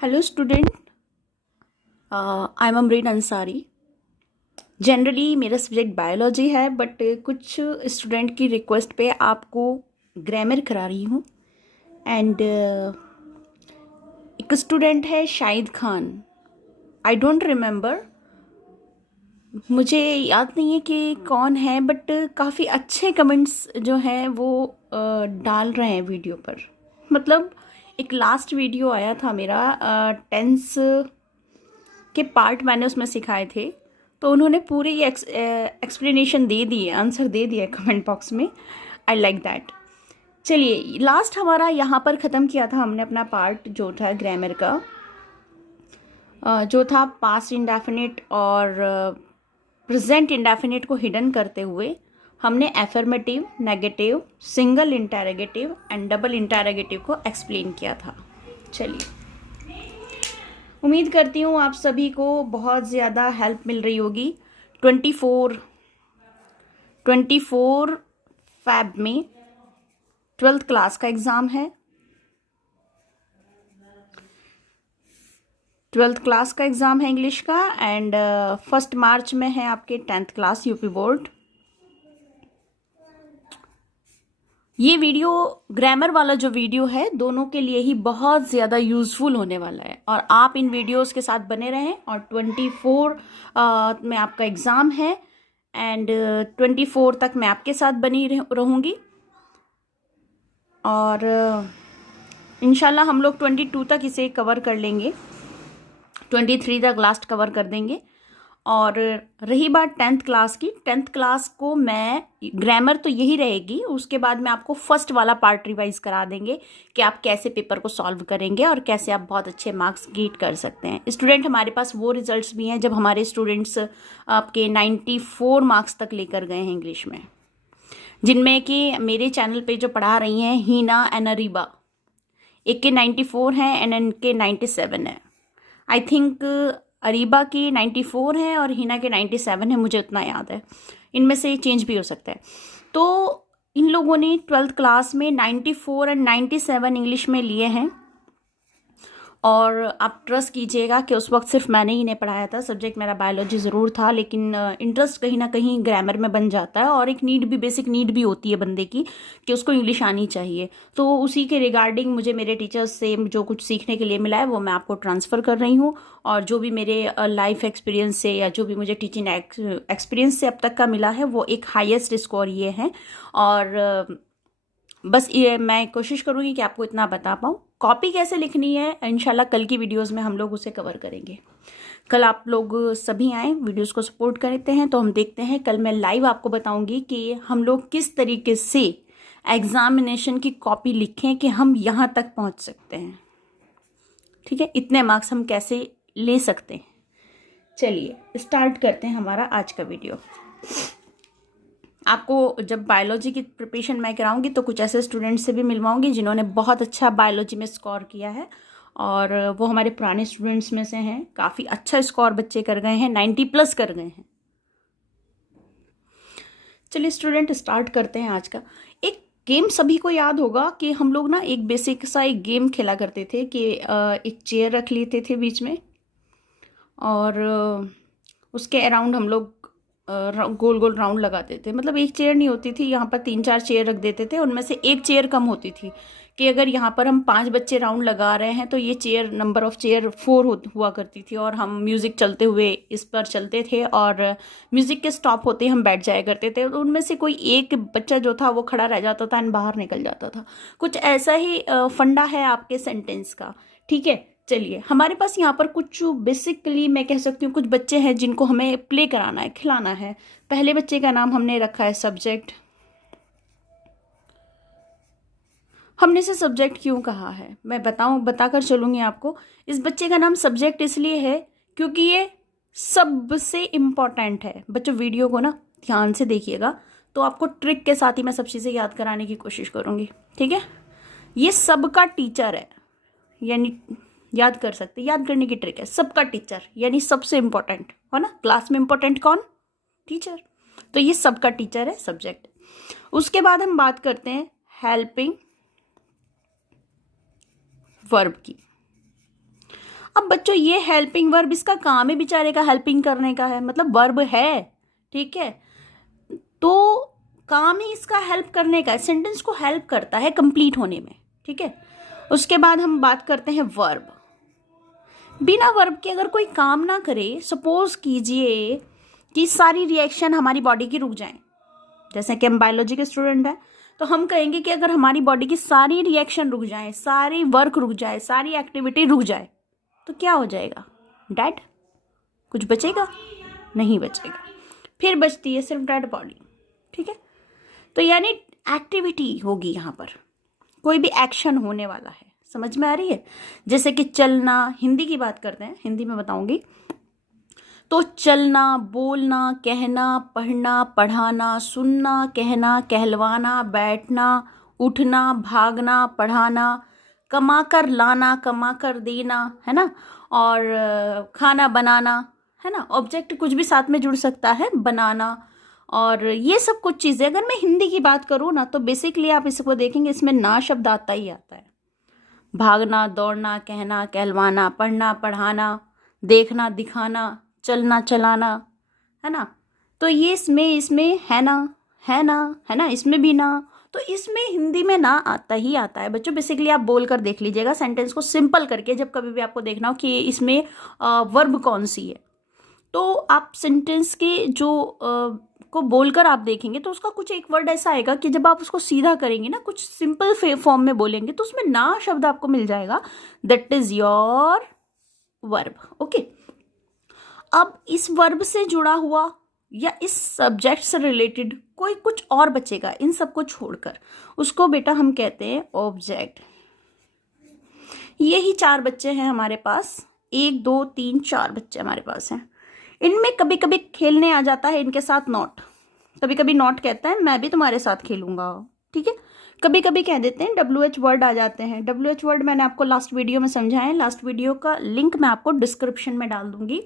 Hello student, I am Amreen Ansari. Generally मेरा subject biology है, but कुछ स्टूडेंट की रिक्वेस्ट पे आपको ग्रामर करा रही हूँ। एंड एक स्टूडेंट है Shahid Khan. I don't remember, मुझे याद नहीं है कि कौन है, बट काफ़ी अच्छे कमेंट्स जो हैं वो डाल रहे हैं वीडियो पर। मतलब एक लास्ट वीडियो आया था मेरा, टेंस के पार्ट मैंने उसमें सिखाए थे, तो उन्होंने पूरी एक्सप्लेनेशन दे दी है, आंसर दे दिया है कमेंट बॉक्स में। I like that. चलिए, लास्ट हमारा यहाँ पर ख़त्म किया था हमने अपना पार्ट जो था ग्रामर का, जो था पास्ट इंडेफिनिट और प्रेजेंट इंडेफिनिट को हिडन करते हुए हमने affirmative, negative, single interrogative and double interrogative को एक्सप्लेन किया था। चलिए, उम्मीद करती हूँ आप सभी को बहुत ज़्यादा हेल्प मिल रही होगी। 24 फ़ैब में 12th क्लास का एग्ज़ाम है। 12th क्लास का एग्ज़ाम है इंग्लिश का, एंड 1 मार्च में है आपके 10th क्लास यूपी बोर्ड। ये वीडियो, ग्रामर वाला जो वीडियो है, दोनों के लिए ही बहुत ज़्यादा यूज़फुल होने वाला है, और आप इन वीडियोस के साथ बने रहें। और 24 में आपका एग्ज़ाम है, एंड 24 तक मैं आपके साथ बनी रहूँगी। और इंशाल्लाह हम लोग 22 तक इसे कवर कर लेंगे, 23 तक लास्ट कवर कर देंगे। और रही बात 10th क्लास की, 10th क्लास को मैं ग्रामर तो यही रहेगी, उसके बाद में आपको फर्स्ट वाला पार्ट रिवाइज करा देंगे कि आप कैसे पेपर को सॉल्व करेंगे और कैसे आप बहुत अच्छे मार्क्स गेट कर सकते हैं। स्टूडेंट, हमारे पास वो रिजल्ट्स भी हैं जब हमारे स्टूडेंट्स आपके 94 मार्क्स तक लेकर गए हैं इंग्लिश में, जिनमें कि मेरे चैनल पे जो पढ़ा रही हैं हीना एंड अरीबा, एक के 94 हैं एंड इनके 97 है। आई थिंक अरीबा की 94 है और हीना के 97 है, मुझे उतना याद है, इनमें से चेंज भी हो सकता है। तो इन लोगों ने 12th क्लास में 94 एंड 97 इंग्लिश में लिए हैं। और आप ट्रस्ट कीजिएगा कि उस वक्त सिर्फ मैंने ही इन्हें पढ़ाया था। सब्जेक्ट मेरा बायोलॉजी ज़रूर था, लेकिन इंटरेस्ट कहीं ना कहीं ग्रामर में बन जाता है, और एक नीड भी, बेसिक नीड भी होती है बंदे की कि उसको इंग्लिश आनी चाहिए। तो उसी के रिगार्डिंग मुझे मेरे टीचर्स से जो कुछ सीखने के लिए मिला है वो मैं आपको ट्रांसफ़र कर रही हूँ। और जो भी मेरे लाइफ एक्सपीरियंस से या जो भी मुझे टीचिंग एक्सपीरियंस से अब तक का मिला है, वो एक हाईएस्ट स्कोर ये है। और बस ये मैं कोशिश करूँगी कि आपको इतना बता पाऊँ। कॉपी कैसे लिखनी है इंशाल्लाह कल की वीडियोस में हम लोग उसे कवर करेंगे। कल आप लोग सभी आएँ, वीडियोस को सपोर्ट करते हैं, तो हम देखते हैं कल मैं लाइव आपको बताऊंगी कि हम लोग किस तरीके से एग्जामिनेशन की कॉपी लिखें कि हम यहाँ तक पहुँच सकते हैं। ठीक है, इतने मार्क्स हम कैसे ले सकते हैं। चलिए स्टार्ट करते हैं हमारा आज का वीडियो। आपको जब बायोलॉजी की प्रिपरेशन मैं कराऊंगी तो कुछ ऐसे स्टूडेंट्स से भी मिलवाऊंगी जिन्होंने बहुत अच्छा बायोलॉजी में स्कोर किया है, और वो हमारे पुराने स्टूडेंट्स में से हैं। काफ़ी अच्छा स्कोर बच्चे कर गए हैं, 90+ कर गए हैं। चलिए स्टूडेंट, स्टार्ट करते हैं आज का। एक गेम सभी को याद होगा कि हम लोग ना एक बेसिक सा एक गेम खेला करते थे कि एक चेयर रख लेते थे बीच में, और उसके अराउंड हम लोग गोल गोल राउंड लगाते थे। मतलब एक चेयर नहीं होती थी, यहाँ पर 3-4 चेयर रख देते थे, उनमें से एक चेयर कम होती थी कि अगर यहाँ पर हम 5 बच्चे राउंड लगा रहे हैं तो ये चेयर, नंबर ऑफ चेयर 4 हुआ करती थी, और हम म्यूज़िक चलते हुए इस पर चलते थे, और म्यूज़िक के स्टॉप होते हम बैठ जाया करते थे। तो उनमें से कोई एक बच्चा जो था वो खड़ा रह जाता था एंड बाहर निकल जाता था। कुछ ऐसा ही फंडा है आपके सेंटेंस का। ठीक है, चलिए हमारे पास यहाँ पर कुछ बेसिकली मैं कह सकती हूँ कुछ बच्चे हैं जिनको हमें प्ले कराना है, खिलाना है। पहले बच्चे का नाम हमने रखा है सब्जेक्ट। हमने इसे सब्जेक्ट क्यों कहा है मैं बताकर चलूँगी आपको। इस बच्चे का नाम सब्जेक्ट इसलिए है क्योंकि ये सबसे इम्पॉर्टेंट है। बच्चों, वीडियो को ना ध्यान से देखिएगा, तो आपको ट्रिक के साथ ही मैं सब चीज़ें याद कराने की कोशिश करूँगी। ठीक है, ये सबका टीचर है, यानी याद कर सकते, याद करने की ट्रिक है। सबका टीचर यानी सबसे इम्पोर्टेंट है ना, क्लास में इम्पोर्टेंट कौन? टीचर। तो ये सबका टीचर है सब्जेक्ट। उसके बाद हम बात करते हैं हेल्पिंग वर्ब की। अब बच्चों ये हेल्पिंग वर्ब, इसका काम ही बेचारे का हेल्पिंग करने का है, मतलब वर्ब है, ठीक है, तो काम ही इसका हेल्प करने का है, सेंटेंस को हेल्प करता है कंप्लीट होने में, ठीक है। उसके बाद हम बात करते हैं वर्ब। बिना वर्ब के अगर कोई काम ना करे, सपोज कीजिए कि सारी रिएक्शन हमारी बॉडी की रुक जाएं, जैसे कि हम बायोलॉजी के स्टूडेंट हैं, तो हम कहेंगे कि अगर हमारी बॉडी की सारी रिएक्शन रुक जाए, सारी वर्क रुक जाए, सारी एक्टिविटी रुक जाए, तो क्या हो जाएगा? डेड। कुछ बचेगा? नहीं बचेगा। फिर बचती है सिर्फ डेड बॉडी, ठीक है। तो यानी एक्टिविटी होगी, यहाँ पर कोई भी एक्शन होने वाला है, समझ में आ रही है? जैसे कि चलना, हिंदी की बात करते हैं, हिंदी में बताऊंगी, तो चलना, बोलना, कहना, पढ़ना, पढ़ाना, सुनना, कहना, कहलवाना, बैठना, उठना, भागना, पढ़ाना, कमा कर लाना, कमा कर देना, है ना, और खाना बनाना, है ना, ऑब्जेक्ट कुछ भी साथ में जुड़ सकता है, बनाना, और ये सब कुछ चीज़ें। अगर मैं हिंदी की बात करूँ ना, तो बेसिकली आप इसको देखेंगे, इसमें ना शब्द आता ही आता है। भागना, दौड़ना, कहना, कहलवाना, पढ़ना, पढ़ाना, देखना, दिखाना, चलना, चलाना, है ना। तो ये इसमें है ना, है ना, है ना, इसमें भी ना, तो इसमें हिंदी में ना आता ही आता है बच्चों। बेसिकली आप बोल कर देख लीजिएगा सेंटेंस को सिंपल करके, जब कभी भी आपको देखना हो कि इसमें वर्ब कौन सी है, तो आप सेंटेंस के जो को बोलकर आप देखेंगे, तो उसका कुछ एक वर्ड ऐसा आएगा कि जब आप उसको सीधा करेंगे ना, कुछ सिंपल फॉर्म में बोलेंगे, तो उसमें ना शब्द आपको मिल जाएगा, that is your verb. Okay, अब इस वर्ब से जुड़ा हुआ या इस सब्जेक्ट से रिलेटेड कोई कुछ और बचेगा, इन सबको छोड़कर, उसको बेटा हम कहते हैं ऑब्जेक्ट। यही 4 बच्चे हैं हमारे पास, 1 2 3 4 बच्चे हमारे पास हैं। इनमें कभी कभी खेलने आ जाता है इनके साथ नॉट, कभी कभी नॉट कहता है मैं भी तुम्हारे साथ खेलूंगा, ठीक है। कभी कभी कह देते हैं WH वर्ड आ जाते हैं। WH वर्ड मैंने आपको लास्ट वीडियो में समझाया है, लास्ट वीडियो का लिंक मैं आपको डिस्क्रिप्शन में डाल दूंगी।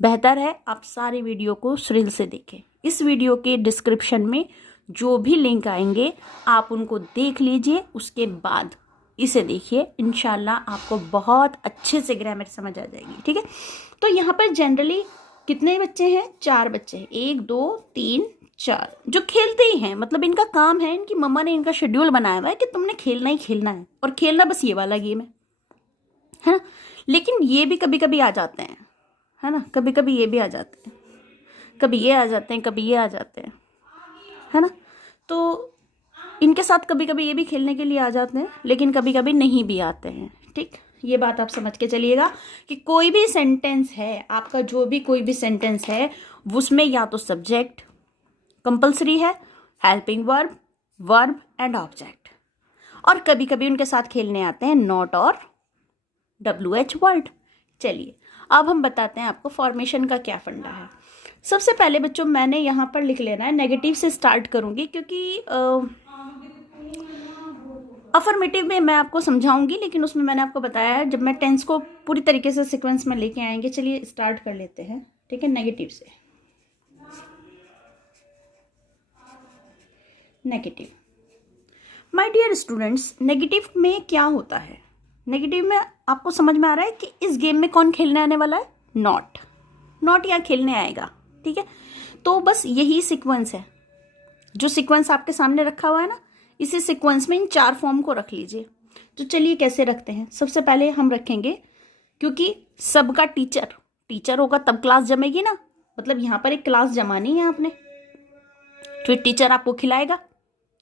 बेहतर है आप सारी वीडियो को श्रील से देखें। इस वीडियो के डिस्क्रिप्शन में जो भी लिंक आएंगे आप उनको देख लीजिए, उसके बाद इसे देखिए, इंशाल्लाह आपको बहुत अच्छे से ग्रामर समझ आ जाएगी, ठीक है। तो यहाँ पर जनरली कितने बच्चे हैं? 4 बच्चे हैं, 1 2 3 4, जो खेलते ही हैं, मतलब इनका काम है, इनकी मम्मा ने इनका शेड्यूल बनाया हुआ है कि तुमने खेलना ही खेलना है, और खेलना बस ये वाला गेम है ना। लेकिन ये भी कभी कभी आ जाते हैं, है ना, कभी कभी ये भी आ जाते हैं, कभी ये आ जाते हैं, कभी ये आ जाते हैं, है ना। तो इनके साथ कभी कभी ये भी खेलने के लिए आ जाते हैं, लेकिन कभी कभी नहीं भी आते हैं, ठीक। ये बात आप समझ के चलिएगा कि कोई भी सेंटेंस है आपका, जो भी कोई भी सेंटेंस है, उसमें या तो सब्जेक्ट कंपलसरी है, helping verb, verb and object, और कभी कभी उनके साथ खेलने आते हैं नॉट और WH वर्ड। चलिए अब हम बताते हैं आपको फॉर्मेशन का क्या फंडा है। सबसे पहले बच्चों मैंने यहाँ पर लिख लेना है, नेगेटिव से स्टार्ट करूँगी, क्योंकि अफर्मेटिव में मैं आपको समझाऊंगी, लेकिन उसमें मैंने आपको बताया है जब मैं टेंस को पूरी तरीके से सीक्वेंस में लेके आएंगे। चलिए स्टार्ट कर लेते हैं, ठीक है, नेगेटिव से। Negative, my dear students, negative में क्या होता है? नेगेटिव में आपको समझ में आ रहा है कि इस गेम में कौन खेलने आने वाला है? नॉट। नॉट यहाँ खेलने आएगा, ठीक है। तो बस यही सीक्वेंस है, जो सीक्वेंस आपके सामने रखा हुआ है ना, इसी सीक्वेंस में इन 4 फॉर्म को रख लीजिए। तो चलिए कैसे रखते हैं। सबसे पहले हम रखेंगे, क्योंकि सबका टीचर होगा तब क्लास जमेगी ना, मतलब यहाँ पर एक क्लास जमानी है आपने, फिर टीचर आपको खिलाएगा,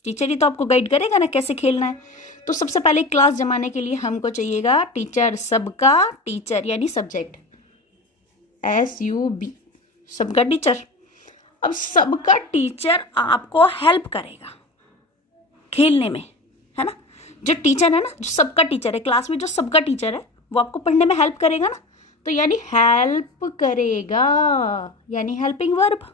टीचर ही तो आपको गाइड करेगा ना कैसे खेलना है। तो सबसे पहले क्लास जमाने के लिए हमको चाहिएगा टीचर, सबका टीचर यानी सब्जेक्ट, SUB, सबका टीचर। अब सबका टीचर आपको हेल्प करेगा खेलने में, है ना। जो टीचर है ना, जो सबका टीचर है, क्लास में जो सबका टीचर है, वो आपको पढ़ने में हेल्प करेगा ना, तो यानी हेल्प करेगा, यानी हेल्पिंग वर्ब।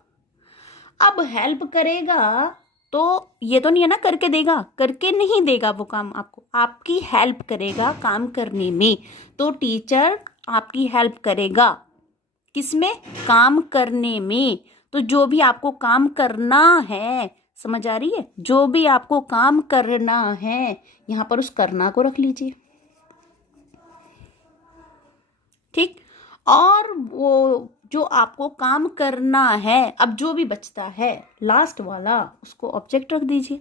अब हेल्प करेगा तो ये तो नहीं है ना करके देगा, करके नहीं देगा वो काम आपको, आपकी हेल्प करेगा काम करने में। तो टीचर आपकी हेल्प करेगा किसमें? काम करने में। तो जो भी आपको काम करना है, समझ आ रही है, जो भी आपको काम करना है, यहां पर उस करना को रख लीजिए, ठीक। और वो जो आपको काम करना है, अब जो भी बचता है लास्ट वाला, उसको ऑब्जेक्ट रख दीजिए।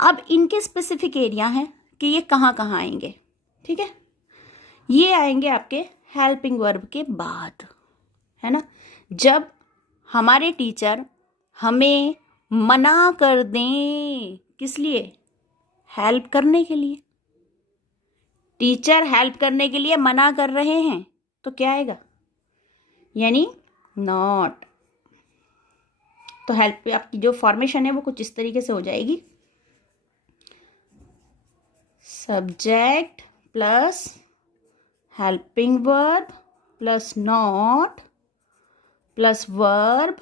अब इनके स्पेसिफिक एरिया हैं कि ये कहाँ कहाँ आएंगे, ठीक है। ये आएंगे आपके हेल्पिंग वर्ब के बाद, है ना। जब हमारे टीचर हमें मना कर दें, किस लिए? हेल्प करने के लिए। टीचर हेल्प करने के लिए मना कर रहे हैं, तो क्या आएगा? यानी नॉट। तो हेल्प पे आपकी जो फॉर्मेशन है वो कुछ इस तरीके से हो जाएगी, subject plus helping verb plus not plus verb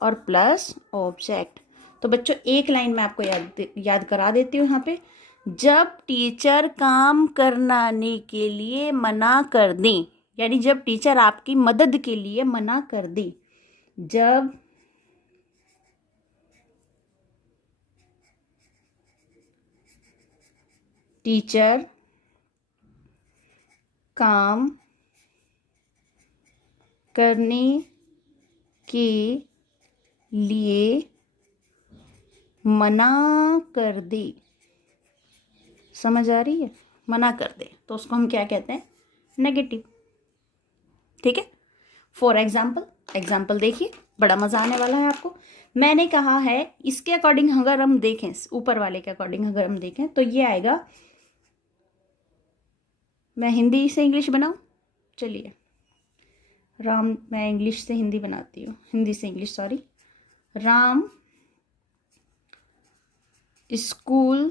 और प्लस ऑब्जेक्ट। तो बच्चों एक लाइन में आपको याद करा देती हूँ यहाँ पे। जब टीचर काम करने के लिए मना कर दें, यानी जब टीचर आपकी मदद के लिए मना कर दें, जब टीचर काम करने के लिए मना कर दे, समझ आ रही है? मना कर दे तो उसको हम क्या कहते हैं? नेगेटिव, ठीक है। फॉर एग्जाम्पल देखिए, बड़ा मजा आने वाला है आपको। मैंने कहा है इसके अकॉर्डिंग अगर हम देखें, ऊपर वाले के अकॉर्डिंग अगर हम देखें तो ये आएगा, मैं हिंदी से इंग्लिश बनाऊं, चलिए राम, मैं इंग्लिश से हिंदी बनाती हूँ, हिंदी से इंग्लिश सॉरी। राम स्कूल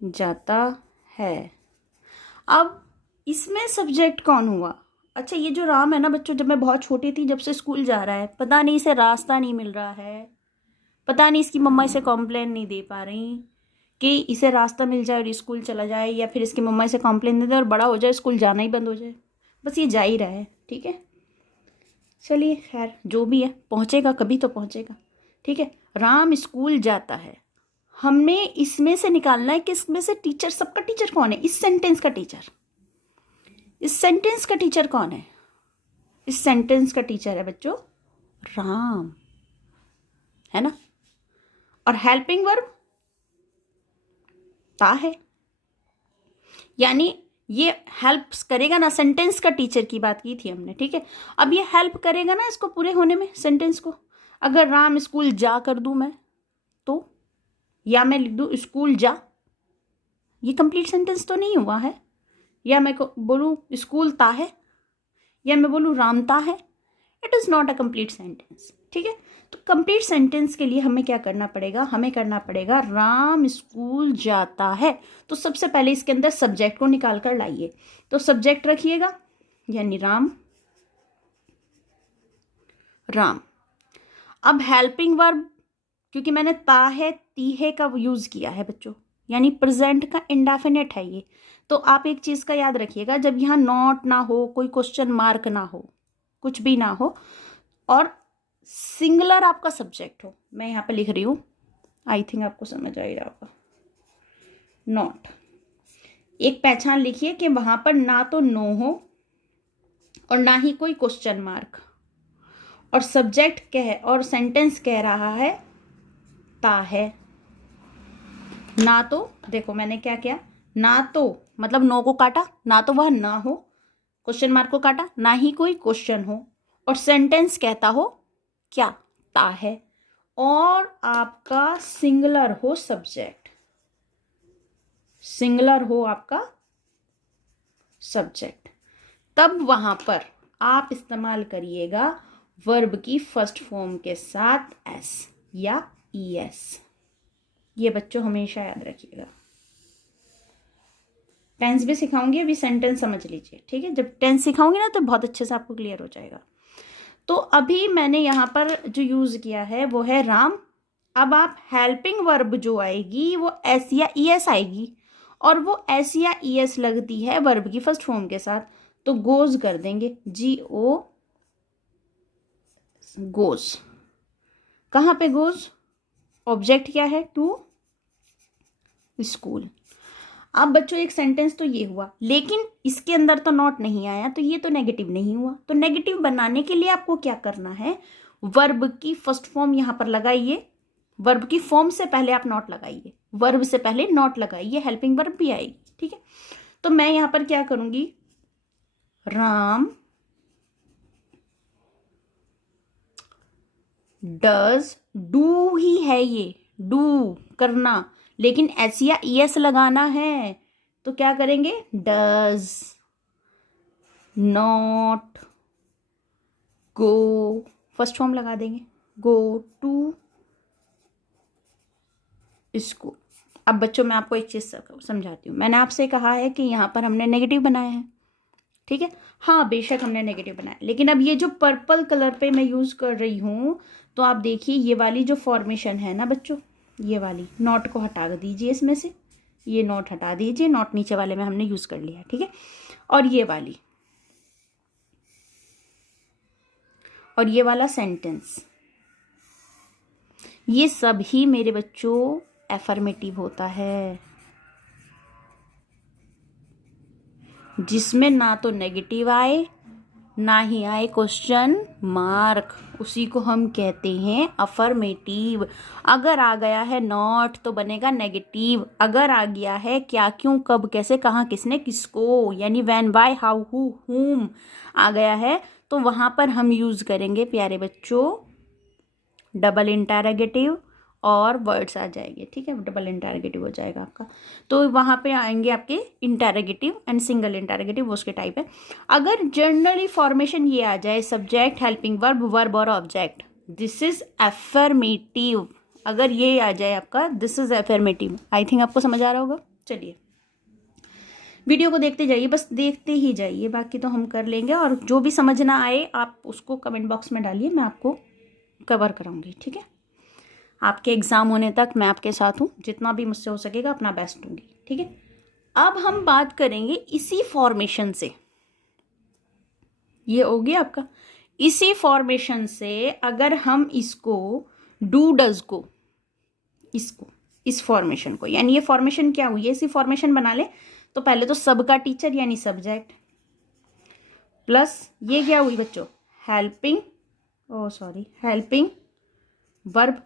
जाता है। अब इसमें सब्जेक्ट कौन हुआ? अच्छा, ये जो राम है ना बच्चों, जब मैं बहुत छोटी थी, जब से स्कूल जा रहा है, पता नहीं इसे रास्ता नहीं मिल रहा है, पता नहीं इसकी मम्मा इसे कॉम्प्लेन नहीं दे पा रही कि इसे रास्ता मिल जाए और स्कूल चला जाए, या फिर इसकी मम्मा इसे कॉम्प्लेन दे दे और बड़ा हो जाए, स्कूल जाना ही बंद हो जाए, बस ये जा ही रहा है, ठीक है। चलिए खैर जो भी है, पहुँचेगा कभी तो पहुँचेगा, ठीक है। राम स्कूल जाता है, हमने इसमें से निकालना है कि इसमें से टीचर, सबका टीचर कौन है? इस सेंटेंस का टीचर, इस सेंटेंस का टीचर कौन है? इस सेंटेंस का टीचर है बच्चों राम, है ना। और हेल्पिंग वर्ब ता है, यानी ये हेल्प करेगा ना, सेंटेंस का टीचर की बात की थी हमने, ठीक है। अब ये हेल्प करेगा ना इसको पूरे होने में, सेंटेंस को। अगर राम स्कूल जा कर दूं मैं तो, या मैं लिख दूं स्कूल जा, ये कंप्लीट सेंटेंस तो नहीं हुआ है। या मैं बोलूं स्कूल ता है, या मैं बोलूं राम ता है, it is not a complete sentence, ठीक है। तो कंप्लीट सेंटेंस के लिए हमें क्या करना पड़ेगा? हमें करना पड़ेगा राम स्कूल जाता है। तो सबसे पहले इसके अंदर सब्जेक्ट को निकाल कर लाइए, तो सब्जेक्ट रखिएगा यानी राम, राम। अब हेल्पिंग वर्ब, क्योंकि मैंने ता है ती है का यूज किया है बच्चों, यानी प्रेजेंट का इंडेफिनिट है ये। तो आप एक चीज का याद रखिएगा, जब यहाँ नॉट ना हो, कोई क्वेश्चन मार्क ना हो, कुछ भी ना हो, और सिंगुलर आपका सब्जेक्ट हो, मैं यहाँ पे लिख रही हूँ, आई थिंक आपको समझ आ ही रहा होगा, नॉट। एक पहचान लिखिए कि वहां पर ना तो नो हो और ना ही कोई क्वेश्चन मार्क, और सब्जेक्ट कह और सेंटेंस कह रहा है ता है। ना तो देखो मैंने क्या किया, ना तो मतलब नो को काटा, ना तो वह ना हो, क्वेश्चन मार्क को काटा, ना ही कोई क्वेश्चन हो, और सेंटेंस कहता हो क्या? ता है। और आपका सिंगुलर हो सब्जेक्ट, सिंगुलर हो आपका सब्जेक्ट, तब वहां पर आप इस्तेमाल करिएगा वर्ब की फर्स्ट फॉर्म के साथ एस या ईएस। ये बच्चों हमेशा याद रखिएगा। टेंस भी सिखाऊंगी, अभी सेंटेंस समझ लीजिए, ठीक है। जब टेंस सिखाऊंगी ना तो बहुत अच्छे से आपको क्लियर हो जाएगा। तो अभी मैंने यहाँ पर जो यूज किया है वो है राम। अब आप हेल्पिंग वर्ब जो आएगी वो एस या ईएस आएगी, और वो एस या ईएस लगती है वर्ब की फर्स्ट फॉर्म के साथ, तो गोज कर देंगे, GO, गोज। कहाँ पे गोज? ऑब्जेक्ट क्या है? To school. अब बच्चों एक सेंटेंस तो ये हुआ, लेकिन इसके अंदर तो नॉट नहीं आया, तो ये तो नेगेटिव नहीं हुआ। तो नेगेटिव बनाने के लिए आपको क्या करना है, वर्ब की फर्स्ट फॉर्म यहाँ पर लगाइए, वर्ब की फॉर्म से पहले आप नॉट लगाइए, वर्ब से पहले नॉट लगाइए, हेल्पिंग वर्ब भी आएगी। ठीक है, तो मैं यहाँ पर क्या करूंगी, राम डज, डू ही है ये, डू करना, लेकिन एस या ईएस लगाना है, तो क्या करेंगे, does not go, first form लगा देंगे, गो टू स्कूल। अब बच्चों मैं आपको एक चीज़ समझाती हूँ, मैंने आपसे कहा है कि यहाँ पर हमने नेगेटिव बनाया है, ठीक है, हाँ बेशक हमने नेगेटिव बनाया, लेकिन अब ये जो पर्पल कलर पे मैं यूज़ कर रही हूँ, तो आप देखिए ये वाली जो फॉर्मेशन है ना बच्चों, ये वाली नॉट को हटा दीजिए इसमें से, ये नॉट हटा दीजिए, नॉट नीचे वाले में हमने यूज़ कर लिया, ठीक है, और ये वाली और ये वाला सेंटेंस, ये सब ही मेरे बच्चों एफर्मेटिव होता है, जिसमें ना तो नेगेटिव आए ना ही आए क्वेश्चन मार्क, उसी को हम कहते हैं अफर्मेटिव। अगर आ गया है नॉट तो बनेगा नेगेटिव, अगर आ गया है क्या क्यों कब कैसे कहाँ किसने किसको, यानी व्हेन व्हाई हाउ हु हुम आ गया है, तो वहाँ पर हम यूज़ करेंगे प्यारे बच्चों डबल इंटरोगेटिव और वर्ड्स आ जाएंगे, ठीक है, डबल इंटरोगेटिव हो जाएगा आपका, तो वहाँ पे आएंगे आपके इंटरोगेटिव एंड सिंगल इंटरोगेटिव, वो उसके टाइप है। अगर जनरली फॉर्मेशन ये आ जाए सब्जेक्ट हेल्पिंग वर्ब वर्ब और ऑब्जेक्ट, दिस इज एफर्मेटिव, अगर ये आ जाए आपका this is affirmative, I think आपको समझ आ रहा होगा। चलिए वीडियो को देखते जाइए, बस देखते ही जाइए, बाकी तो हम कर लेंगे, और जो भी समझ ना आए आप उसको कमेंट बॉक्स में डालिए, मैं आपको कवर कराऊंगी, ठीक है, आपके एग्ज़ाम होने तक मैं आपके साथ हूँ, जितना भी मुझसे हो सकेगा अपना बेस्ट दूंगी, ठीक है। अब हम बात करेंगे इसी फॉर्मेशन से, ये हो गया आपका, इसी फॉर्मेशन से अगर हम इसको डू डज को, इसको इस फॉर्मेशन को, यानी ये फॉर्मेशन क्या हुई है, इसी फॉर्मेशन बना ले, तो पहले तो सब का टीचर यानी सब्जेक्ट, प्लस ये क्या हुई बच्चों, हेल्पिंग, हेल्पिंग वर्ब,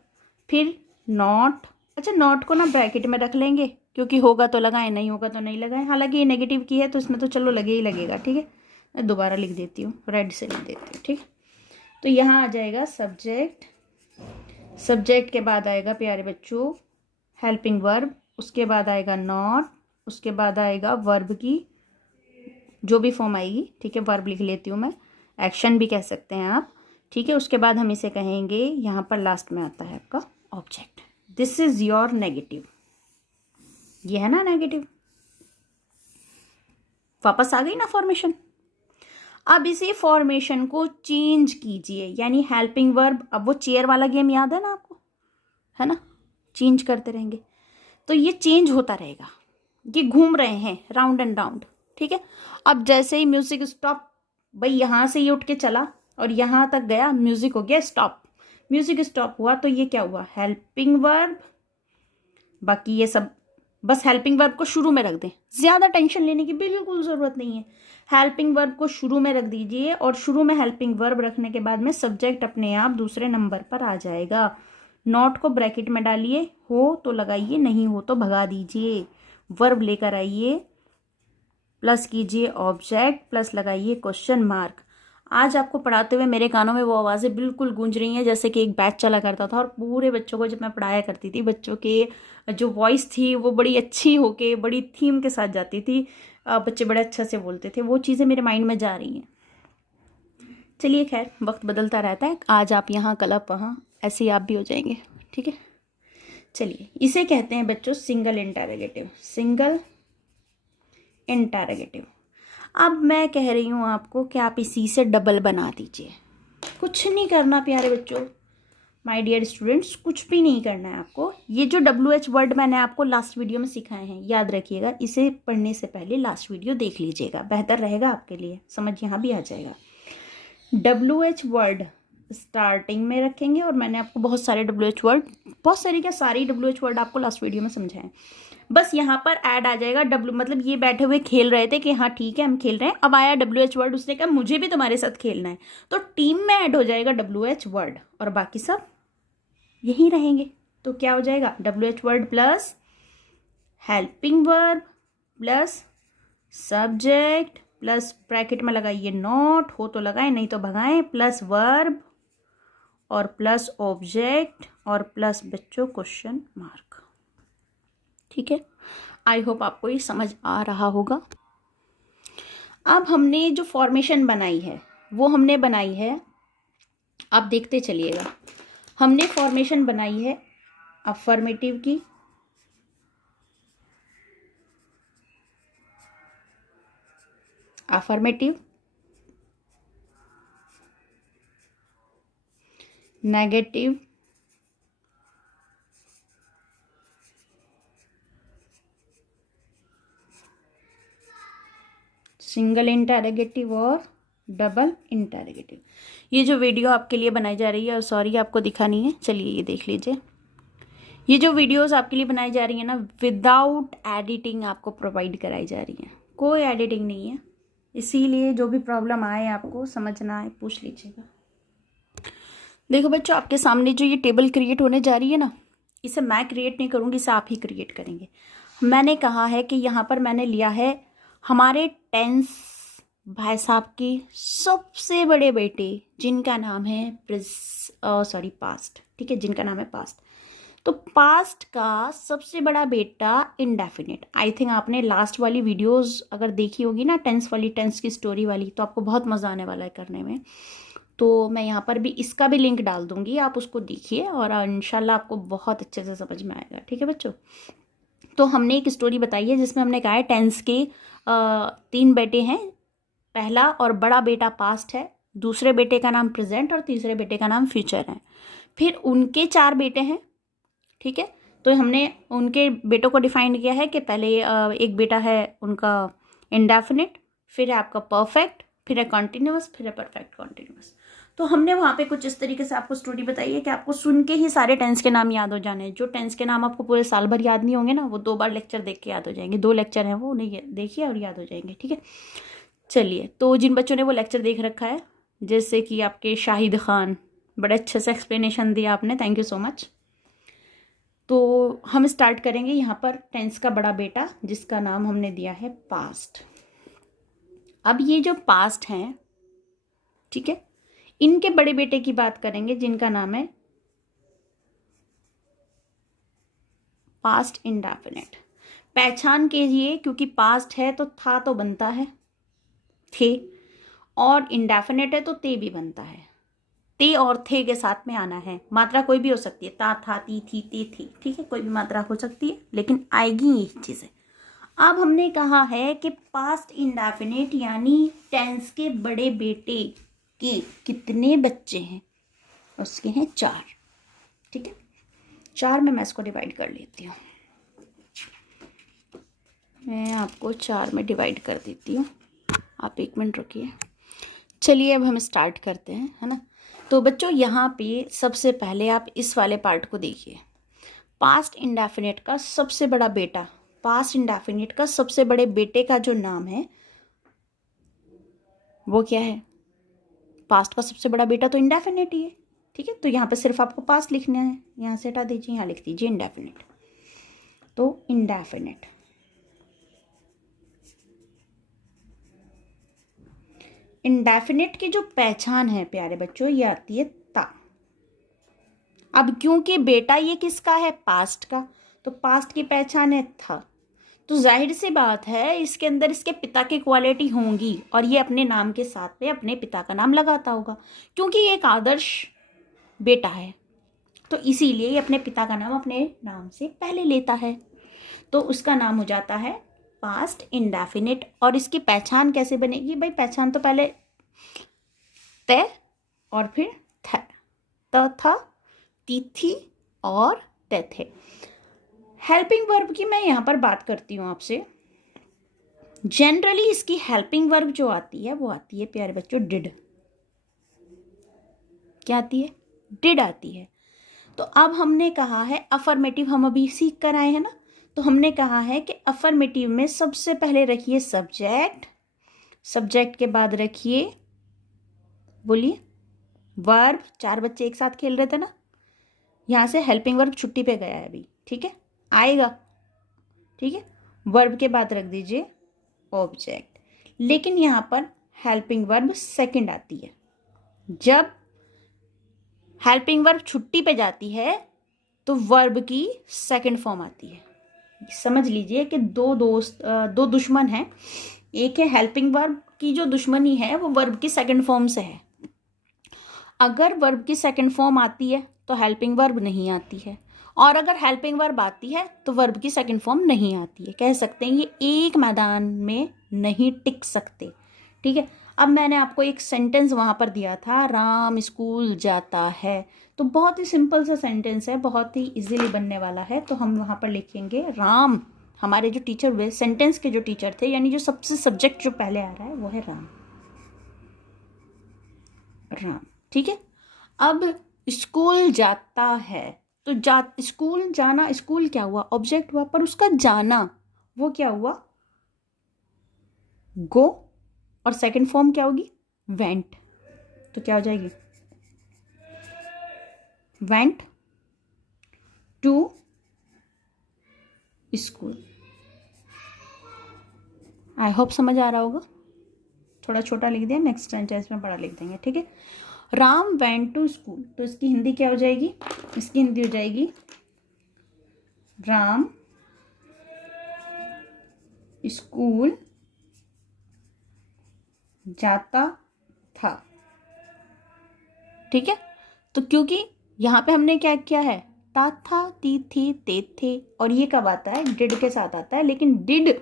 फिर नॉट, अच्छा नॉट को ना ब्रैकेट में रख लेंगे, क्योंकि होगा तो लगाएं, नहीं होगा तो नहीं लगाएं, हालांकि ये नेगेटिव की है तो इसमें तो चलो लगे ही लगेगा, ठीक है, मैं दोबारा लिख देती हूँ, रेड से लिख देती हूँ, ठीक है, तो यहाँ आ जाएगा सब्जेक्ट, सब्जेक्ट के बाद आएगा प्यारे बच्चों हेल्पिंग वर्ब, उसके बाद आएगा नॉट, उसके बाद आएगा वर्ब की जो भी फॉर्म आएगी, ठीक है, वर्ब लिख लेती हूँ मैं, एक्शन भी कह सकते हैं आप, ठीक है, उसके बाद हम इसे कहेंगे, यहाँ पर लास्ट में आता है आपका object, this is your negative, ये है ना नेगेटिव, वापस आ गई ना फॉर्मेशन। अब इसी फॉर्मेशन को चेंज कीजिए, यानी हेल्पिंग वर्ब, अब वो चेयर वाला गेम याद है ना आपको, है ना, चेंज करते रहेंगे, तो ये चेंज होता रहेगा, ये घूम रहे हैं राउंड एंड राउंड, ठीक है। अब जैसे ही म्यूजिक स्टॉप, भाई यहाँ से ये उठ के चला और यहाँ तक गया, म्यूजिक हो गया स्टॉप, म्यूजिक स्टॉप हुआ तो ये क्या हुआ, हेल्पिंग वर्ब, बाकी ये सब बस हेल्पिंग वर्ब को शुरू में रख दें, ज़्यादा टेंशन लेने की बिल्कुल ज़रूरत नहीं है, हेल्पिंग वर्ब को शुरू में रख दीजिए, और शुरू में हेल्पिंग वर्ब रखने के बाद में सब्जेक्ट अपने आप दूसरे नंबर पर आ जाएगा, नॉट को ब्रैकेट में डालिए, हो तो लगाइए, नहीं हो तो भगा दीजिए, वर्ब लेकर आइए, प्लस कीजिए ऑब्जेक्ट, प्लस लगाइए क्वेश्चन मार्क। आज आपको पढ़ाते हुए मेरे कानों में वो आवाज़ें बिल्कुल गूंज रही हैं जैसे कि एक बैच चला करता था, और पूरे बच्चों को जब मैं पढ़ाया करती थी, बच्चों के जो वॉइस थी वो बड़ी अच्छी होके बड़ी थीम के साथ जाती थी, बच्चे बड़े अच्छा से बोलते थे, वो चीज़ें मेरे माइंड में जा रही हैं। चलिए खैर, वक्त बदलता रहता है, आज आप यहाँ कल आप वहाँ, ऐसे ही आप भी हो जाएंगे, ठीक है। चलिए इसे कहते हैं बच्चों सिंगल इंटरोगेटिव, सिंगल इंटरोगेटिव। अब मैं कह रही हूँ आपको कि आप इसी से डबल बना दीजिए, कुछ नहीं करना प्यारे बच्चों, माय डियर स्टूडेंट्स, कुछ भी नहीं करना है आपको। ये जो WH वर्ड मैंने आपको लास्ट वीडियो में सिखाए हैं, याद रखिएगा, इसे पढ़ने से पहले लास्ट वीडियो देख लीजिएगा, बेहतर रहेगा आपके लिए, समझ यहाँ भी आ जाएगा। WH वर्ड स्टार्टिंग में रखेंगे, और मैंने आपको बहुत सारे WH वर्ड, बहुत सारे क्या सारी WH वर्ड आपको लास्ट वीडियो में समझाएं, बस यहाँ पर ऐड आ जाएगा डब्ल्यू, मतलब ये बैठे हुए खेल रहे थे कि हाँ ठीक है हम खेल रहे हैं, अब आया WH वर्ड, उसने कहा मुझे भी तुम्हारे साथ खेलना है, तो टीम में ऐड हो जाएगा WH वर्ड और बाकी सब यहीं रहेंगे। तो क्या हो जाएगा, WH word plus helping verb plus subject plus bracket में लगाइए नॉट, हो तो लगाए नहीं तो भगाएं, प्लस वर्ब और प्लस ऑब्जेक्ट और प्लस बच्चों क्वेश्चन मार्क। ठीक है, आई होप आपको ये समझ आ रहा होगा। अब हमने जो फॉर्मेशन बनाई है वो हमने बनाई है, आप देखते चलिएगा, हमने फॉर्मेशन बनाई है अफर्मेटिव की, अफर्मेटिव, नेगेटिव, सिंगल इंटरोगेटिव और डबल इंटरोगेटिव। ये जो वीडियो आपके लिए बनाई जा रही है, सॉरी आपको दिखा नहीं है, चलिए ये देख लीजिए, ये जो वीडियोस आपके लिए बनाई जा रही है ना, विदाउट एडिटिंग आपको प्रोवाइड कराई जा रही है, कोई एडिटिंग नहीं है, इसीलिए जो भी प्रॉब्लम आए आपको समझना आए पूछ लीजिएगा। देखो बच्चों, आपके सामने जो ये टेबल क्रिएट होने जा रही है ना, इसे मैं क्रिएट नहीं करूँगी, इसे आप ही क्रिएट करेंगे। मैंने कहा है कि यहाँ पर मैंने लिया है हमारे टेंस भाई साहब के सबसे बड़े बेटे जिनका नाम है पास्ट, ठीक है, जिनका नाम है पास्ट। तो पास्ट का सबसे बड़ा बेटा इंडेफिनिट, आई थिंक आपने लास्ट वाली वीडियोस अगर देखी होगी ना, टेंस वाली, टेंस की स्टोरी वाली, तो आपको बहुत मज़ा आने वाला है करने में। तो मैं यहाँ पर भी इसका भी लिंक डाल दूँगी, आप उसको देखिए और इंशाल्लाह आपको बहुत अच्छे से समझ में आएगा। ठीक है बच्चों, तो हमने एक स्टोरी बताई है जिसमें हमने कहा है टेंस के 3 बेटे हैं, पहला और बड़ा बेटा पास्ट है, दूसरे बेटे का नाम प्रेजेंट और तीसरे बेटे का नाम फ्यूचर है। फिर उनके 4 बेटे हैं, ठीक है, तो हमने उनके बेटों को डिफाइन किया है कि पहले एक बेटा है उनका इंडेफिनिट, फिर है आपका परफेक्ट, फिर है कॉन्टिन्यूअस, फिर है परफेक्ट कॉन्टिन्यूअस। तो हमने वहाँ पे कुछ इस तरीके से आपको स्टोरी बताई है कि आपको सुन के ही सारे टेंस के नाम याद हो जाने हैं। जो टेंस के नाम आपको पूरे साल भर याद नहीं होंगे ना, वो 2 बार लेक्चर देख के याद हो जाएंगे, 2 लेक्चर हैं वो, उन्हें देखिए और याद हो जाएंगे। ठीक है, चलिए, तो जिन बच्चों ने वो लेक्चर देख रखा है, जैसे कि आपके शाहिद खान, बड़े अच्छे से एक्सप्लेनेशन दिया आपने, थैंक यू सो मच। तो हम स्टार्ट करेंगे यहाँ पर टेंस का बड़ा बेटा जिसका नाम हमने दिया है पास्ट। अब ये जो पास्ट हैं, ठीक है, इनके बड़े बेटे की बात करेंगे जिनका नाम है पास्ट इंडेफिनिट। पहचान कीजिए, क्योंकि पास्ट है तो था तो बनता है थे, और इंडेफिनिट है तो ते भी बनता है, ते और थे के साथ में आना है। मात्रा कोई भी हो सकती है, ता, था, ती, थी, ते, थी, ठीक है, कोई भी मात्रा हो सकती है, लेकिन आएगी यही चीज़ें। अब हमने कहा है कि पास्ट इंडेफिनिट यानी टेंस के बड़े बेटे के कितने बच्चे हैं, उसके हैं 4। ठीक है, 4 में मैं इसको डिवाइड कर लेती हूँ, मैं आपको 4 में डिवाइड कर देती हूँ, आप 1 मिनट रुकिए। चलिए अब हम स्टार्ट करते हैं, है ना। तो बच्चों यहाँ पे सबसे पहले आप इस वाले पार्ट को देखिए, पास्ट इंडेफिनिट का सबसे बड़ा बेटा, पास्ट इंडेफिनिट का सबसे बड़े बेटे का जो नाम है वो क्या है, पास्ट का सबसे बड़ा बेटा तो इंडेफिनिट ही है। ठीक है, तो यहाँ पे सिर्फ आपको पास्ट लिखना है, यहाँ से हटा दीजिए, यहाँ लिख दीजिए इंडेफिनिट। तो इंडेफिनिट, इंडेफिनिट की जो पहचान है प्यारे बच्चों, ये आती है ता। अब क्योंकि बेटा ये किसका है, पास्ट का, तो पास्ट की पहचान है था, तो जाहिर सी बात है इसके अंदर इसके पिता की क्वालिटी होंगी और ये अपने नाम के साथ में अपने पिता का नाम लगाता होगा, क्योंकि ये एक आदर्श बेटा है, तो इसीलिए ये अपने पिता का नाम अपने नाम से पहले लेता है, तो उसका नाम हो जाता है पास्ट इंडेफिनिट। और इसकी पहचान कैसे बनेगी भाई, पहचान तो पहले तय और फिर थ, त था, तिथि और ते थे। हेल्पिंग वर्ब की मैं यहाँ पर बात करती हूँ आपसे। जनरली इसकी हेल्पिंग वर्ब जो आती है वो आती है प्यारे बच्चों डिड। क्या आती है, डिड आती है। तो अब हमने कहा है अफर्मेटिव हम अभी सीख कर आए हैं ना, तो हमने कहा है कि अफर्मेटिव में सबसे पहले रखिए सब्जेक्ट, सब्जेक्ट के बाद रखिए, बोलिए, वर्ब। 4 बच्चे एक साथ खेल रहे थे ना, यहाँ से हेल्पिंग वर्ब छुट्टी पे गया है अभी, ठीक है, आएगा, ठीक है। वर्ब के बाद रख दीजिए ऑब्जेक्ट। लेकिन यहाँ पर हेल्पिंग वर्ब सेकंड आती है। जब हेल्पिंग वर्ब छुट्टी पे जाती है तो वर्ब की सेकंड फॉर्म आती है। समझ लीजिए कि दो दुश्मन हैं। एक है हेल्पिंग वर्ब की जो दुश्मनी है वो वर्ब की सेकंड फॉर्म से है। अगर वर्ब की सेकंड फॉर्म आती है तो हेल्पिंग वर्ब नहीं आती है, और अगर हेल्पिंग वर्ब आती है तो वर्ब की सेकंड फॉर्म नहीं आती है। कह सकते हैं ये एक मैदान में नहीं टिक सकते, ठीक है। अब मैंने आपको एक सेंटेंस वहाँ पर दिया था, राम स्कूल जाता है, तो बहुत ही सिंपल सा सेंटेंस है, बहुत ही इजीली बनने वाला है। तो हम वहाँ पर लिखेंगे राम, हमारे जो टीचर हुए सेंटेंस के जो टीचर थे, यानी जो सबसे सब्जेक्ट जो पहले आ रहा है वो है राम, राम, ठीक है। अब स्कूल जाता है, तो स्कूल जाना, स्कूल क्या हुआ, ऑब्जेक्ट हुआ, पर उसका जाना वो क्या हुआ, गो, और सेकंड फॉर्म क्या होगी, वेंट। तो क्या हो जाएगी, went to school. I hope समझ आ रहा होगा। थोड़ा छोटा लिख दिया, नेक्स्ट सेंटेंस में बड़ा लिख देंगे, ठीक है। राम वेंट टू स्कूल, तो इसकी हिंदी क्या हो जाएगी, इसकी हिंदी हो जाएगी राम स्कूल जाता था, ठीक है। तो क्योंकि यहाँ पे हमने क्या किया है, ता था, ती थी, ते थे, और ये कब आता है, डिड के साथ आता है, लेकिन डिड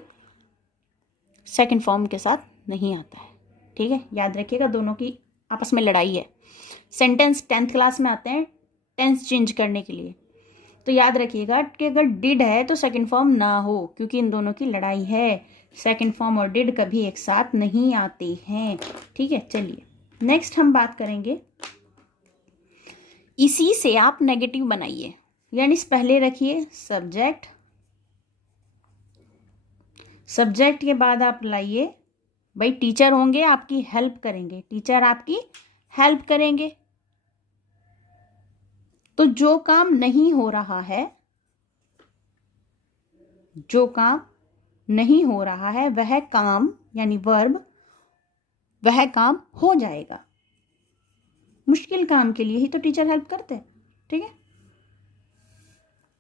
सेकंड फॉर्म के साथ नहीं आता है, ठीक है। याद रखिएगा, दोनों की आपस में लड़ाई है। सेंटेंस 10th क्लास में आते हैं टेंस चेंज करने के लिए, तो याद रखिएगा कि अगर डिड है तो सेकंड फॉर्म ना हो, क्योंकि इन दोनों की लड़ाई है। सेकंड फॉर्म और डिड कभी एक साथ नहीं आते हैं, ठीक है। चलिए नेक्स्ट हम बात करेंगे, इसी से आप नेगेटिव बनाइए, यानी पहले रखिए सब्जेक्ट, सब्जेक्ट के बाद आप लाइए, भाई टीचर होंगे आपकी हेल्प करेंगे, टीचर आपकी हेल्प करेंगे। तो जो काम नहीं हो रहा है, जो काम नहीं हो रहा है वह काम, यानी वर्ब, वह काम हो जाएगा। मुश्किल काम के लिए ही तो टीचर हेल्प करते हैं, ठीक है।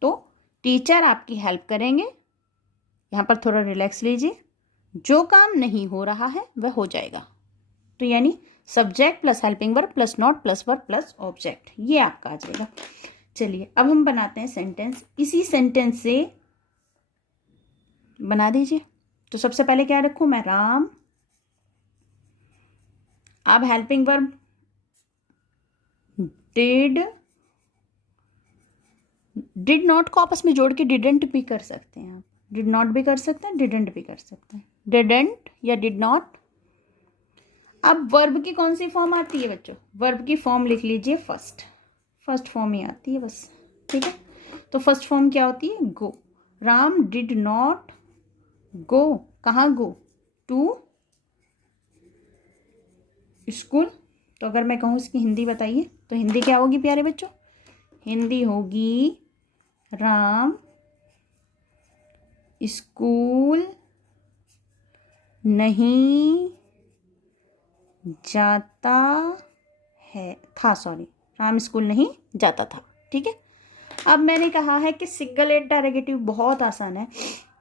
तो टीचर आपकी हेल्प करेंगे, यहां पर थोड़ा रिलैक्स लीजिए, जो काम नहीं हो रहा है वह हो जाएगा। तो यानी subject plus helping verb plus not plus verb plus object, ये आपका आ जाएगा। चलिए अब हम बनाते हैं सेंटेंस, इसी सेंटेंस से बना दीजिए। तो सबसे पहले क्या रखूं मैं, राम। अब हेल्पिंग वर्ब डिड नॉट को आपस में जोड़ के डिडेंट भी कर सकते हैं आप, डिड नॉट भी कर सकते हैं, डिडेंट भी कर सकते हैं, डिडेंट या डिड नॉट। अब वर्ब की कौन सी फॉर्म आती है बच्चों, वर्ब की फॉर्म लिख लीजिए फर्स्ट फॉर्म ही आती है बस, ठीक है। तो फर्स्ट फॉर्म क्या होती है, गो। राम डिड नॉट गो, कहाँ गो, टू स्कूल। तो अगर मैं कहूँ इसकी हिंदी बताइए, तो हिंदी क्या होगी प्यारे बच्चों, हिंदी होगी राम स्कूल नहीं जाता है था, सॉरी, राम स्कूल नहीं जाता था, ठीक है। अब मैंने कहा है कि सिंगल इंटरोगेटिव बहुत आसान है,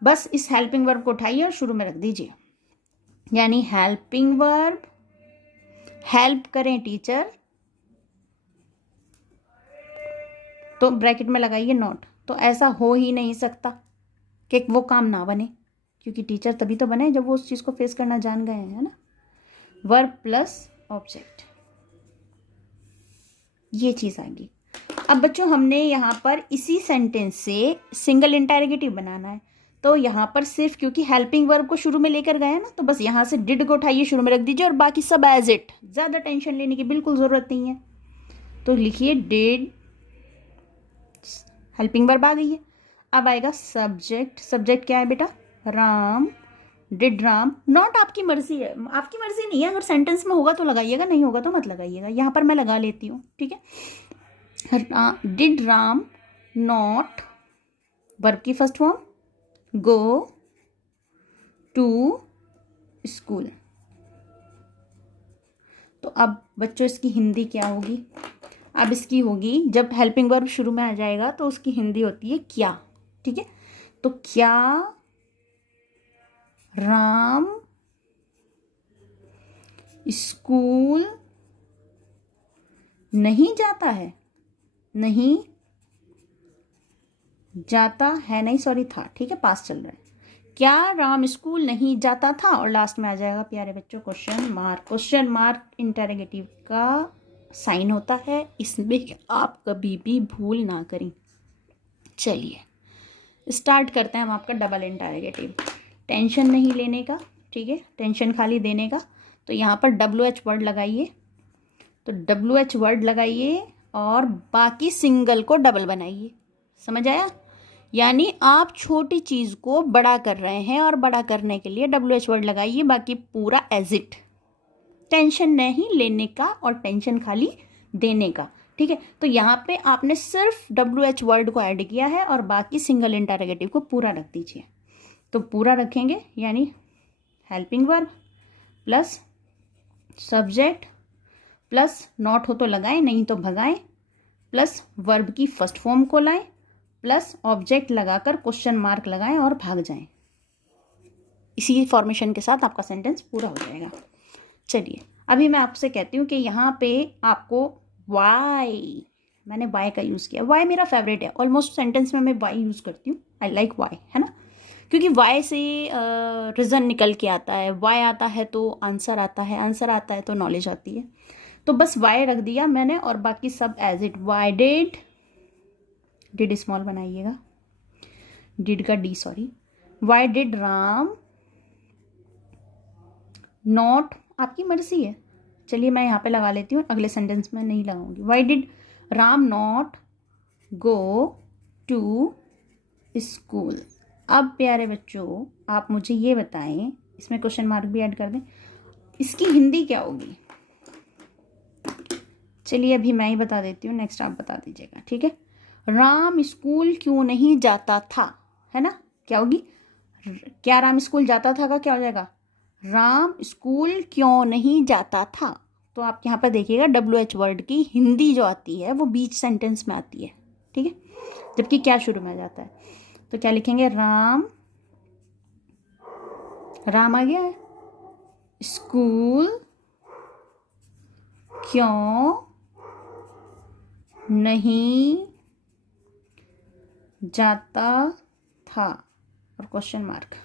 बस इस हेल्पिंग वर्ब को उठाइए और शुरू में रख दीजिए, यानी हेल्पिंग वर्ब, हेल्प करें टीचर, तो ब्रैकेट में लगाइए नॉट। तो ऐसा हो ही नहीं सकता कि वो काम ना बने, क्योंकि टीचर तभी तो बने जब वो उस चीज़ को फेस करना जान गए हैं, है ना। वर्ब प्लस ऑब्जेक्ट, ये चीज़ आएगी। अब बच्चों हमने यहाँ पर इसी सेंटेंस से सिंगल इंटरोगेटिव बनाना है, तो यहाँ पर सिर्फ क्योंकि हेल्पिंग वर्ब को शुरू में लेकर गए हैं ना, तो बस यहाँ से डिड को उठाइए शुरू में रख दीजिए, और बाकी सब एज इट, ज़्यादा टेंशन लेने की बिल्कुल ज़रूरत नहीं है। तो लिखिए डिड, हेल्पिंग वर्ब आ गई है। अब आएगा सब्जेक्ट। सब्जेक्ट क्या है बेटा? राम। डिड राम। नॉट आपकी मर्जी है, आपकी मर्जी नहीं है, अगर सेंटेंस में होगा तो लगाइएगा, नहीं होगा तो मत लगाइएगा। यहाँ पर मैं लगा लेती हूँ, ठीक है। डिड राम नॉट, वर्ब की first form, go to school. तो अब बच्चों इसकी हिंदी क्या होगी? अब इसकी होगी, जब हेल्पिंग वर्ब शुरू में आ जाएगा तो उसकी हिंदी होती है क्या, ठीक है। तो क्या राम स्कूल नहीं जाता है? नहीं जाता है, नहीं सॉरी था, ठीक है, पास चल रहा है। क्या राम स्कूल नहीं जाता था? और लास्ट में आ जाएगा प्यारे बच्चों question mark. Question mark interrogative का साइन होता है, इसमें आप कभी भी भूल ना करें। चलिए स्टार्ट करते हैं हम आपका डबल इंटरोगेटिव। टेंशन नहीं लेने का, ठीक है, टेंशन खाली देने का। तो यहाँ पर WH वर्ड लगाइए, तो WH वर्ड लगाइए और बाकी सिंगल को डबल बनाइए। समझ आया? यानी आप छोटी चीज़ को बड़ा कर रहे हैं और बड़ा करने के लिए WH वर्ड लगाइए, बाकी पूरा एज इट। टेंशन नहीं लेने का और टेंशन खाली देने का, ठीक है। तो यहाँ पे आपने सिर्फ WH वर्ड को ऐड किया है और बाकी सिंगल इंटरोगेटिव को पूरा रख दीजिए। तो पूरा रखेंगे यानी helping verb plus subject plus not हो तो लगाएं, नहीं तो भगाएं, प्लस वर्ब की फर्स्ट फॉर्म को लाएं, प्लस ऑब्जेक्ट लगाकर क्वेश्चन मार्क लगाएं और भाग जाएं। इसी फॉर्मेशन के साथ आपका सेंटेंस पूरा हो जाएगा। चलिए अभी मैं आपसे कहती हूँ कि यहाँ पे आपको वाई, मैंने वाई का यूज़ किया। वाई मेरा फेवरेट है, ऑलमोस्ट सेंटेंस में मैं वाई यूज़ करती हूँ। आई लाइक वाई, है ना, क्योंकि वाई से रीज़न निकल के आता है। वाई आता है तो आंसर आता है, आंसर आता है तो नॉलेज आती है। तो बस वाई रख दिया मैंने और बाकी सब as it. Why did, did small बनाइएगा, डिड का D sorry. Why did Ram not, आपकी मर्जी है। चलिए मैं यहाँ पे लगा लेती हूँ, अगले सेंटेंस में नहीं लगाऊंगी। Why did Ram not go to school. अब प्यारे बच्चों आप मुझे ये बताएं, इसमें क्वेश्चन मार्क भी ऐड कर दें, इसकी हिंदी क्या होगी? चलिए अभी मैं ही बता देती हूँ, नेक्स्ट आप बता दीजिएगा, ठीक है। राम स्कूल क्यों नहीं जाता था, है ना, क्या होगी? क्या राम स्कूल जाता था का क्या हो जाएगा? राम स्कूल क्यों नहीं जाता था। तो आप यहाँ पर देखिएगा WH वर्ड की हिंदी जो आती है वो बीच सेंटेंस में आती है, ठीक है, जबकि क्या शुरू में आ जाता है। तो क्या लिखेंगे? राम, राम आ गया है, स्कूल क्यों नहीं जाता था और क्वेश्चन मार्क।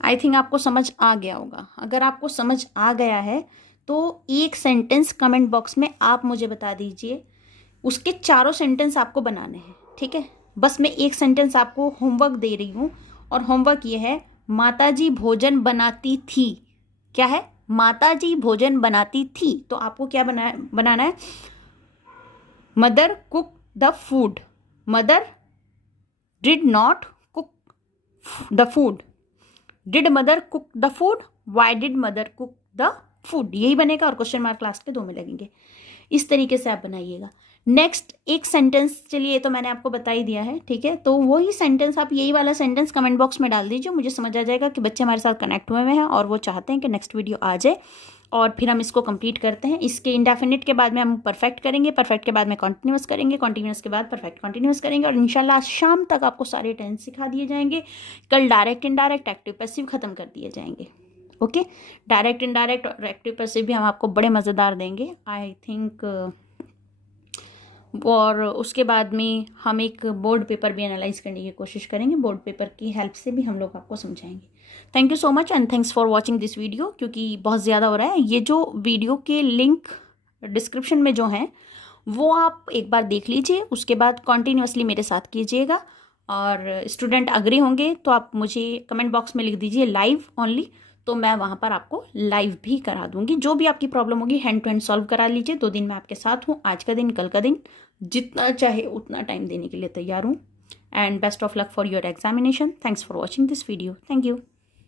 आई थिंक आपको समझ आ गया होगा। अगर आपको समझ आ गया है तो एक सेंटेंस कमेंट बॉक्स में आप मुझे बता दीजिए, उसके चारों सेंटेंस आपको बनाने हैं, ठीक है। बस मैं एक सेंटेंस आपको होमवर्क दे रही हूँ और होमवर्क ये है, माताजी भोजन बनाती थी। क्या है? माताजी भोजन बनाती थी। तो आपको क्या बनाना है? Mother cook the food, mother did not cook the food, did mother cook the food, why did mother cook the food, यही बनेगा और क्वेश्चन मार्क लास्ट के 2 में लगेंगे। इस तरीके से आप बनाइएगा। नेक्स्ट एक सेंटेंस, चलिए ये तो मैंने आपको बता ही दिया है, ठीक है। तो वही सेंटेंस आप यही वाला सेंटेंस कमेंट बॉक्स में डाल दीजिए, मुझे समझ आ जाएगा कि बच्चे हमारे साथ कनेक्ट हुए हैं और वो चाहते हैं कि नेक्स्ट वीडियो आ जाए और फिर हम इसको कंप्लीट करते हैं। इसके इंडेफिनिट के बाद में हम परफेक्ट करेंगे, परफेक्ट के बाद में कॉन्टिन्यूस करेंगे, कॉन्टिन्यूस के बाद परफेक्ट कॉन्टिन्यूस करेंगे और इंशाल्लाह शाम तक आपको सारे टेंस सिखा दिए जाएंगे। कल डायरेक्ट इनडायरेक्ट एक्टिव पैसिव खत्म कर दिए जाएंगे। ओके, डायरेक्ट इनडायरेक्ट और एक्टिव पैसिव भी हम आपको बड़े मज़ेदार देंगे आई थिंक। और उसके बाद में हम एक बोर्ड पेपर भी एनालाइज करने की कोशिश करेंगे, बोर्ड पेपर की हेल्प से भी हम लोग आपको समझाएंगे। Thank you so much and thanks for watching this video, क्योंकि बहुत ज़्यादा हो रहा है। ये जो वीडियो के लिंक डिस्क्रिप्शन में जो हैं वो आप एक बार देख लीजिए, उसके बाद कॉन्टीन्यूसली मेरे साथ कीजिएगा। और स्टूडेंट अग्री होंगे तो आप मुझे कमेंट बॉक्स में लिख दीजिए लाइव ओनली, तो मैं वहाँ पर आपको लाइव भी करा दूंगी। जो भी आपकी प्रॉब्लम होगी हैंड टू हैंड सॉल्व करा लीजिए। 2 दिन मैं आपके साथ हूँ, आज का दिन, कल का दिन, जितना चाहे उतना टाइम देने के लिए तैयार हूँ। and best of luck for your examination. Thanks for watching this video. Thank you.